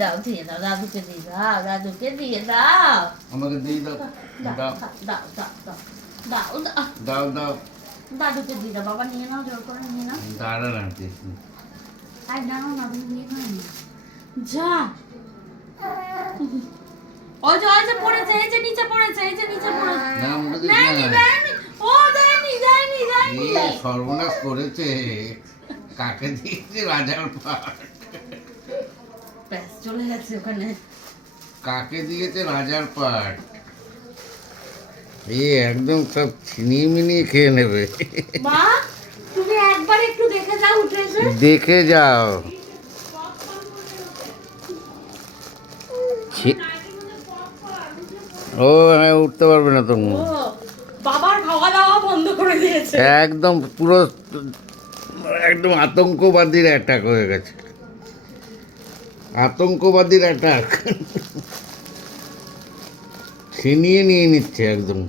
দাও দিয়ে দাও, দাদুকে দিয়ে দাও, দাদুকে দিয়ে দাও, আমাকে দিয়ে দাও দাও দাও দাও দাও দাও দাও দাও, দাও দাও দাদুকে দিয়ে দাও। বাবা নিয়ে নাও, জোর করে নিয়ে নাও। দাঁড়া রাখছিস আর জানো না, তুমি নিয়ে নাও না। যা, ওই যে ওই যে পড়েছে, এই যে নিচে পড়েছে, এই যে নিচে পড়েছে। না আমাকে দিস দেয়নি, না দেয়নি, ও দেয়নি, দেয়নি, দেয়নি। এই সর্বনাশ করেছে কাকে দিয়েছে রাজার পাট ব্যাস চলে গেছে ওখানে। কাকে দিয়েছে রাজার পাট এই একদম সব ছিনিয়ে মিনিয়ে খেয়ে নেবে মা, তুমি একবার একটু দেখে যাও, উঠে এসে। দেখে যাও ও হ্যাঁ উঠতে পারবে না তুমি ও, বাবার খাওয়া দাওয়া বন্ধ করে দিয়েছে। একদম পুরো একদম আতঙ্কবাদীর অ্যাটাক হয়ে গেছে আতঙ্কবাদীর অ্যাটাক ছিনিয়ে নিয়ে নিচ্ছে একদম